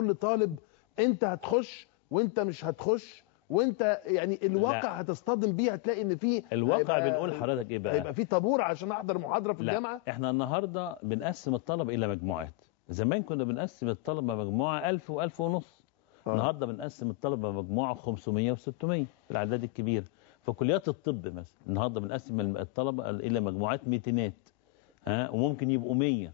تقول لطالب انت هتخش وانت مش هتخش، وانت يعني الواقع هتصطدم بيه، هتلاقي ان في الواقع بنقول لحضرتك ايه بقى؟ هيبقى في طابور عشان احضر محاضره في الجامعه. احنا النهارده بنقسم الطلبه الى مجموعات. زمان كنا بنقسم الطلبه مجموعه 1000 و1000 ونص. النهارده بنقسم الطلبه مجموعه 500 و600 الاعداد الكبيره. في كليات الطب مثلا النهارده بنقسم الطلبه الى مجموعات ميتينات، وممكن يبقوا 100،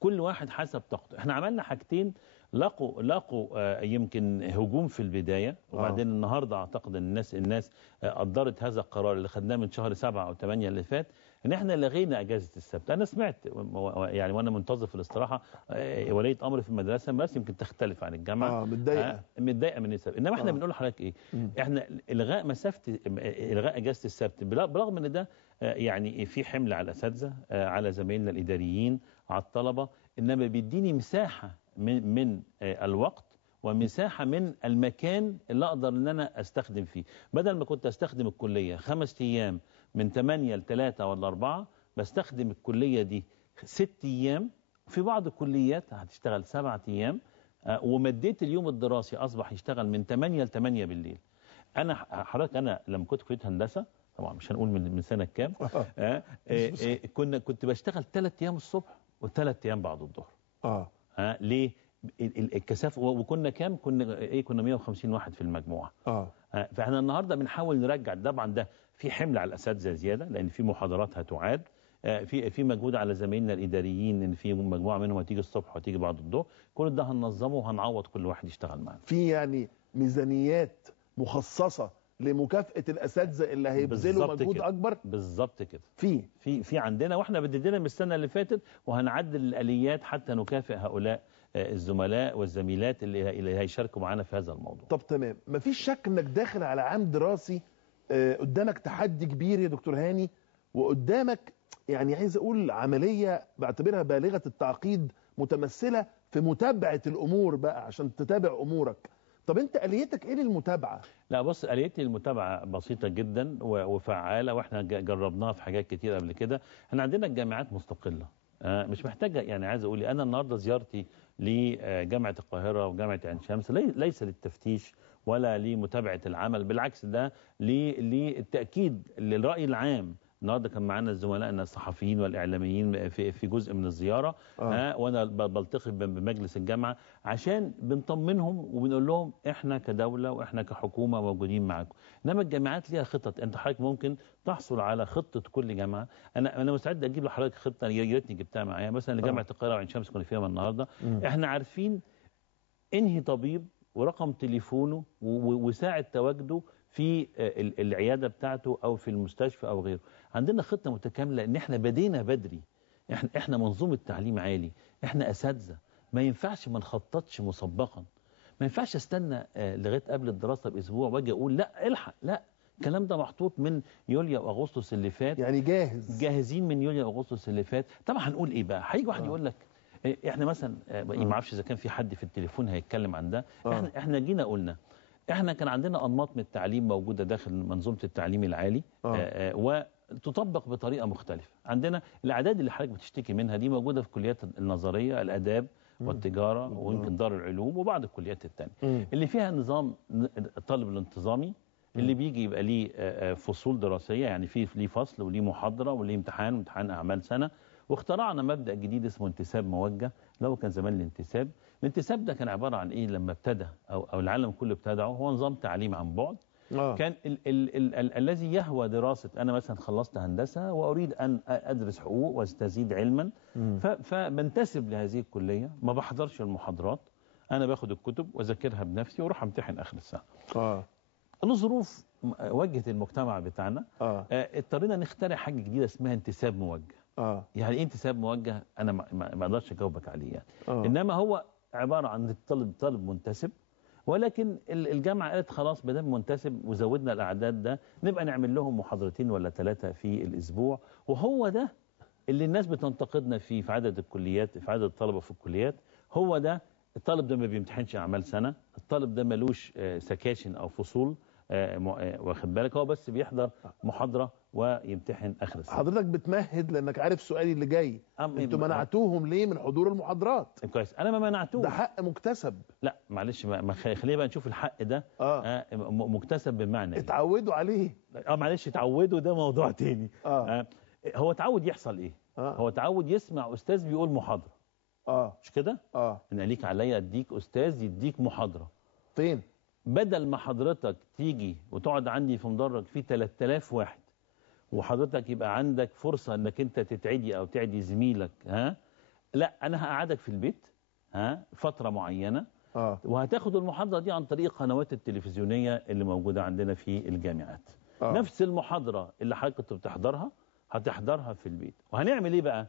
كل واحد حسب طاقته. احنا عملنا حاجتين لقوا يمكن هجوم في البدايه، وبعدين النهارده اعتقد ان الناس قدرت هذا القرار اللي خدناه من شهر 7 أو 8 اللي فات، ان احنا لغينا اجازه السبت. انا سمعت يعني وانا منتظر في الاستراحه وليه امر في المدرسه بس يمكن تختلف عن الجامعه متضايقه من السبت. انما احنا بنقول لحضرتك ايه؟ احنا الغاء الغاء اجازه السبت برغم ان ده يعني في حمل على الاساتذه، على زمايلنا الاداريين، على الطلبه، انما بيديني مساحه من الوقت ومساحه من المكان اللي اقدر ان انا استخدم فيه. بدل ما كنت استخدم الكليه 5 ايام من 8 ل 3 ولا 4، بستخدم الكليه دي 6 ايام. في بعض الكليات هتشتغل 7 ايام، ومديت اليوم الدراسي اصبح يشتغل من 8 ل 8 بالليل. انا لما كنت في كليه هندسه، طبعا مش هنقول من سنه كام، كنت بشتغل 3 ايام الصبح و3 ايام بعد الظهر. ليه؟ الكثافه. وكنا كام؟ كنا 150 واحد في المجموعه. فاحنا النهارده بنحاول نرجع. طبعا ده في حمل على الاساتذه زياده، لان في محاضرات هتعاد، في مجهود على زمايلنا الاداريين، ان في مجموعه منهم هتيجي الصبح وهتيجي بعد الظهر. كل ده هننظمه وهنعوض كل واحد يشتغل معانا. في يعني ميزانيات مخصصه لمكافاه الاساتذه اللي هيبذلوا مجهود اكبر. بالظبط كده. في عندنا، واحنا بدينا من السنه اللي فاتت، وهنعدل الاليات حتى نكافئ هؤلاء الزملاء والزميلات اللي هيشاركوا معانا في هذا الموضوع. طب تمام، مفيش شك انك داخل على عام دراسي، قدامك تحدي كبير يا دكتور هاني، وقدامك يعني عايز اقول عمليه بعتبرها بالغه التعقيد، متمثله في متابعه الامور بقى عشان تتابع امورك. طب انت اليتك ايه للمتابعه؟ لا بص، اليتي للمتابعه بسيطه جدا وفعاله، واحنا جربناها في حاجات كتير قبل كده. احنا عندنا الجامعات مستقله، مش محتاجه. يعني عايز اقول انا النهارده زيارتي لجامعه القاهره وجامعه عين شمس ليس للتفتيش ولا لمتابعه العمل، بالعكس ده للتاكيد للراي العام. النهارده كان معانا الزملاء الصحفيين والاعلاميين في جزء من الزياره، وانا بلتقي بمجلس الجامعه عشان بنطمنهم وبنقول لهم احنا كدوله واحنا كحكومه موجودين معاكم. انما الجامعات ليها خطط، انت حضرتك ممكن تحصل على خطه كل جامعه. انا مستعد اجيب لحضرتك خطه، يا ريتني جبتها معايا، مثلا لجامعه القاهره وعين شمس كنا فيها النهارده. احنا عارفين انهي طبيب ورقم تليفونه وساعه تواجده في العياده بتاعته او في المستشفى او غيره. عندنا خطه متكامله، ان احنا بدينا بدري. احنا منظومه تعليم عالي، احنا اساتذه، ما ينفعش ما نخططش مسبقا. ما ينفعش استنى لغايه قبل الدراسه باسبوع واجي اقول لا الحق. لا، الكلام ده محطوط من يوليو واغسطس اللي فات، يعني جاهزين من يوليو واغسطس اللي فات. طبعا هنقول ايه بقى؟ هيجي واحد يقول لك احنا مثلا ما اعرفش اذا كان في حد في التليفون هيتكلم عن ده. احنا جينا قلنا احنا كان عندنا انماط من التعليم موجوده داخل منظومه التعليم العالي، وتطبق بطريقه مختلفه. عندنا الاعداد اللي حضرتك بتشتكي منها دي موجوده في كليات النظريه، الاداب والتجاره ويمكن دار العلوم وبعض الكليات الثانيه اللي فيها نظام الطالب الانتظامي، اللي بيجي يبقى ليه فصول دراسيه، يعني ليه فصل وليه محاضره وليه امتحان اعمال سنه. واخترعنا مبدأ جديد اسمه انتساب موجه، اللي هو كان زمان الانتساب ده كان عبارة عن ايه لما ابتدى او العالم كله ابتدعه؟ هو نظام تعليم عن بعد. كان الذي يهوى دراسة، انا مثلا خلصت هندسة واريد ان ادرس حقوق واستزيد علما، فبنتسب لهذه الكلية، ما بحضرش المحاضرات، انا باخد الكتب واذاكرها بنفسي واروح امتحن اخر السنة. الظروف وجهت المجتمع بتاعنا، اضطرينا نخترع حاجة جديدة اسمها انتساب موجه. يعني ايه انتساب موجه؟ انا ما اقدرش اجاوبك عليه يعني. انما هو عباره عن طالب منتسب، ولكن الجامعه قالت خلاص ما دام منتسب وزودنا الاعداد ده، نبقى نعمل لهم محاضرتين ولا 3 في الاسبوع. وهو ده اللي الناس بتنتقدنا فيه في عدد الكليات، في عدد الطلبه في الكليات. هو ده الطالب ده ما بيمتحنش اعمال سنه، الطالب ده ملوش سكاشن او فصول، واخد بالك، هو بس بيحضر محاضره ويمتحن اخر السنه. حضرتك بتمهد لانك عارف سؤالي اللي جاي، انتوا منعتوهم ليه من حضور المحاضرات؟ كويس، انا ما منعتوش، ده حق مكتسب. لا معلش، خلينا بقى نشوف الحق ده مكتسب بمعنى ايه؟ اتعودوا عليه. معلش، اتعودوا ده موضوع تاني. هو اتعود يحصل ايه؟ هو اتعود يسمع استاذ بيقول محاضره. مش كده؟ انا ليك عليا اديك استاذ يديك محاضره. فين؟ بدل ما حضرتك تيجي وتقعد عندي في مدرج فيه 3000 واحد، وحضرتك يبقى عندك فرصه انك انت تتعدي او تعدي زميلك، لا، انا هقعدك في البيت فتره معينه، وهتاخد المحاضره دي عن طريق القنوات التلفزيونيه اللي موجوده عندنا في الجامعات. نفس المحاضره اللي حضرتك كنت بتحضرها هتحضرها في البيت. وهنعمل ايه بقى؟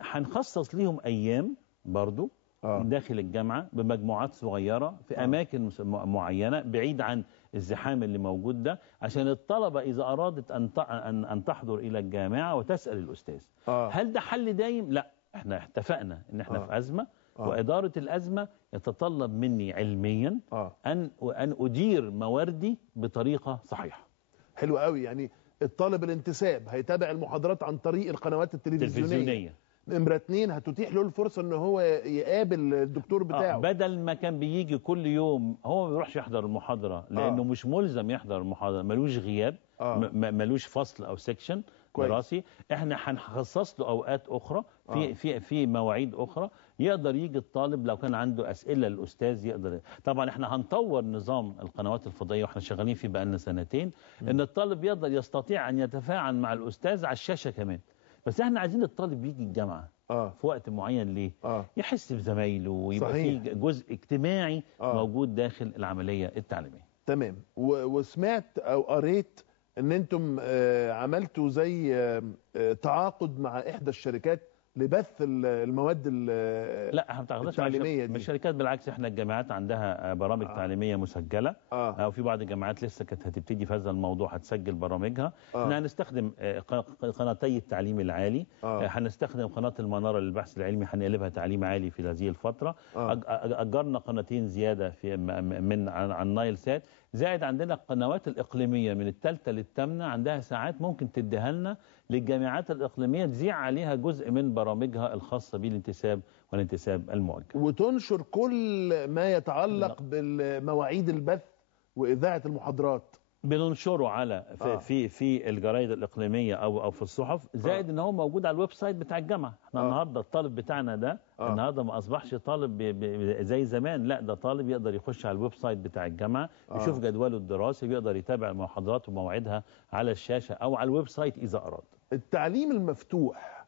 هنخصص ليهم ايام برضو داخل الجامعة بمجموعات صغيرة في أماكن معينة بعيد عن الزحام اللي موجود ده، عشان الطلبة إذا أرادت أن تحضر إلى الجامعة وتسأل الأستاذ. هل ده حل دايم؟ لا، احنا اتفقنا ان احنا في أزمة، وإدارة الأزمة يتطلب مني علميا أن أدير مواردي بطريقة صحيحة. حلو قوي. يعني الطالب الانتساب هيتابع المحاضرات عن طريق القنوات التلفزيونية. نمرة 2، هتتيح له الفرصة ان هو يقابل الدكتور بتاعه. بدل ما كان بيجي كل يوم، هو ما بيروحش يحضر المحاضرة لانه مش ملزم يحضر المحاضرة، ملوش غياب، ملوش فصل او سيكشن دراسي. احنا هنخصص له اوقات اخرى في مواعيد اخرى يقدر يجي الطالب لو كان عنده اسئله للاستاذ يقدر. طبعا احنا هنطور نظام القنوات الفضائيه واحنا شغالين فيه بقالنا سنتين، ان الطالب يستطيع ان يتفاعل مع الاستاذ على الشاشه كمان. بس احنا عايزين الطالب يجي الجامعه في وقت معين. ليه؟ يحس بزمايله ويبقى في جزء اجتماعي موجود داخل العمليه التعليميه. تمام. وسمعت او قريت ان انتم عملتوا زي تعاقد مع احدى الشركات لبث المواد لا، احنا ما بتاخدهاش التعليميه دي. مش شركات، بالعكس احنا الجامعات عندها برامج تعليميه مسجله، وفي بعض الجامعات لسه كانت هتبتدي في هذا الموضوع هتسجل برامجها. احنا هنستخدم قناتي التعليم العالي، هنستخدم قناه المناره للبحث العلمي، هنقلبها تعليم عالي في هذه الفتره. اجرنا قناتين زياده في عن نايل سات، زائد عندنا القنوات الإقليمية من الثالثة للثامنة عندها ساعات ممكن تديها لنا للجامعات الإقليمية تذيع عليها جزء من برامجها الخاصة بالانتساب والانتساب الموجه، وتنشر كل ما يتعلق بالمواعيد البث وإذاعة المحاضرات. بننشره على في الجرايد الإقليمية أو في الصحف، زائد ان هو موجود على الويب سايت بتاع الجامعة. احنا النهارده الطالب بتاعنا ده النهارده ما اصبحش طالب زي زمان، لا، ده طالب يقدر يخش على الويب سايت بتاع الجامعة، يشوف جدوله الدراسي، بيقدر يتابع المحاضرات ومواعيدها على الشاشة او على الويب سايت اذا اراد. التعليم المفتوح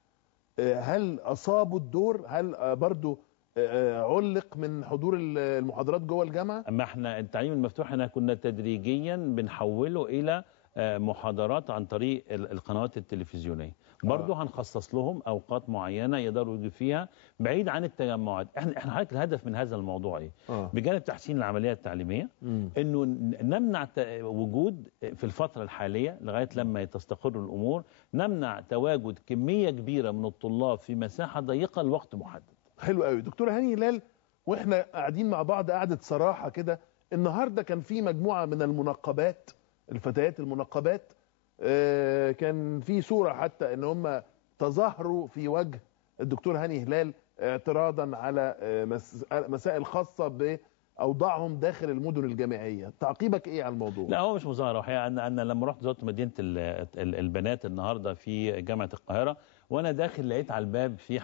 هل اصابوا الدور؟ هل برضو علق من حضور المحاضرات جوه الجامعة؟ اما احنا التعليم المفتوح احنا كنا تدريجيا بنحوله الى محاضرات عن طريق القنوات التلفزيونية. برضو هنخصص لهم اوقات معينة يقدروا يجوا فيها بعيد عن التجمعات. احنا حضرتك الهدف من هذا الموضوع ايه؟ بجانب تحسين العملية التعليمية، انه نمنع وجود في الفترة الحالية لغاية لما تستقر الامور، نمنع تواجد كمية كبيرة من الطلاب في مساحة ضيقة لوقت محدد. حلو قوي. دكتور هاني هلال، واحنا قاعدين مع بعض قعدة صراحة كده، النهاردة كان في مجموعة من المنقبات، الفتيات المنقبات، كان في صورة حتى ان هم تظاهروا في وجه الدكتور هاني هلال اعتراضا على مسائل خاصة بأوضاعهم داخل المدن الجامعية. تعقيبك ايه على الموضوع؟ لا، هو مش مظاهرة. الحقيقة أنا لما رحت زرت مدينة البنات النهاردة في جامعة القاهرة، وانا داخل لقيت على الباب في